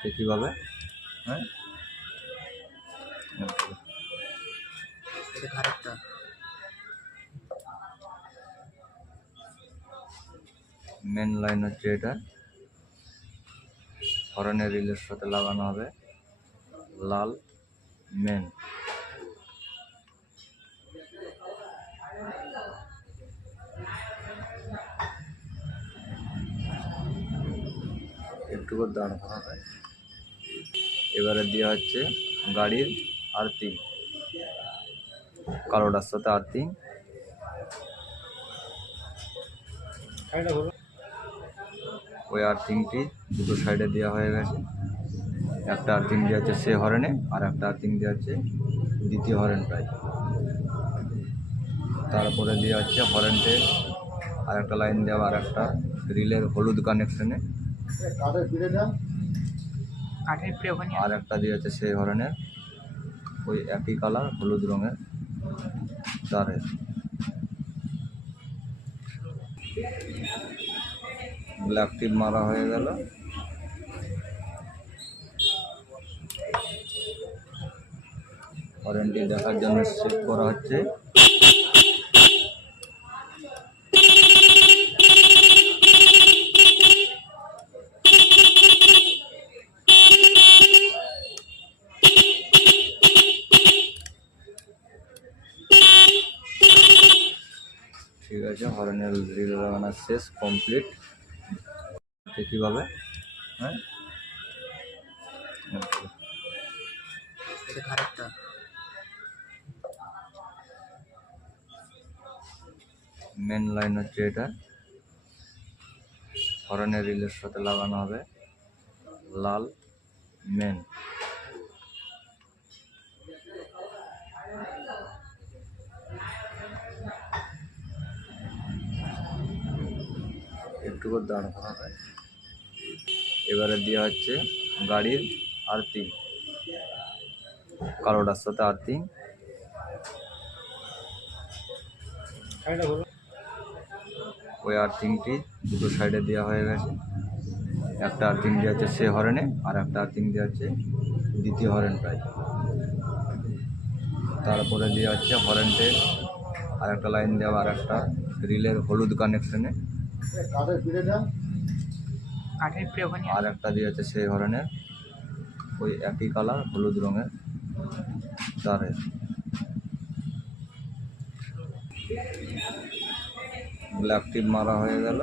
কীভাবে? হ্যাঁ, main line হচ্ছে এটা, হর্নের রিলের সাথে লাগানো হবে লাল মেন। একটু করে দাঁড় করাবে। এবারে দেওয়া হচ্ছে গাড়ির আর্থিং, কালোটার সাথে আর্থিং। ওই আর্থিংটি দুটো সাইডে দেওয়া হয়ে গেছে। একটা আর্থিং দেওয়া হচ্ছে সে হর্নে, আর একটা আর্থিং দেওয়া হচ্ছে দ্বিতীয় হর্নটায়। তারপরে দেওয়া হচ্ছে হর্নটে আর একটা লাইন দেওয়া আর একটা রিলের হলুদ কানেকশনে, আর একটা দেওয়া হচ্ছে সেই হর্নের ওই একই কালার হলুদ রঙের তারের। ব্ল্যাক টিপ মারা হয়ে গেল। ওয়ারেন্টি দেখার জন্য চেক করা হচ্ছে। ঠিক আছে, হর্নের রিল লাগানো শেষ, কমপ্লিট। কীভাবে? হ্যাঁ, মেন লাইন হচ্ছে এটা, হর্নের রিলের সাথে লাগানো হবে লাল মেন। একটু করে দাঁড় করাবে। এবারে দেওয়া হচ্ছে গাড়ির আর্থিং, কালোটার সাথে আর্থিং। ওই আর্থিংটি দুটো সাইডে দেওয়া হয়ে গেছে। একটা আর্থিং দেওয়া হচ্ছে সে হর্নে, আর একটা আর্থিং দেওয়া হচ্ছে দ্বিতীয় হর্নটায়। তারপরে দেওয়া হচ্ছে হর্নটে আর একটা লাইন দেওয়া আর একটা রিলের হলুদ কানেকশনে, আর একটা দেওয়া হচ্ছে সেই হর্নের ওই একই কালার হলুদ রঙের তারের। ব্ল্যাক টিপ মারা হয়ে গেল।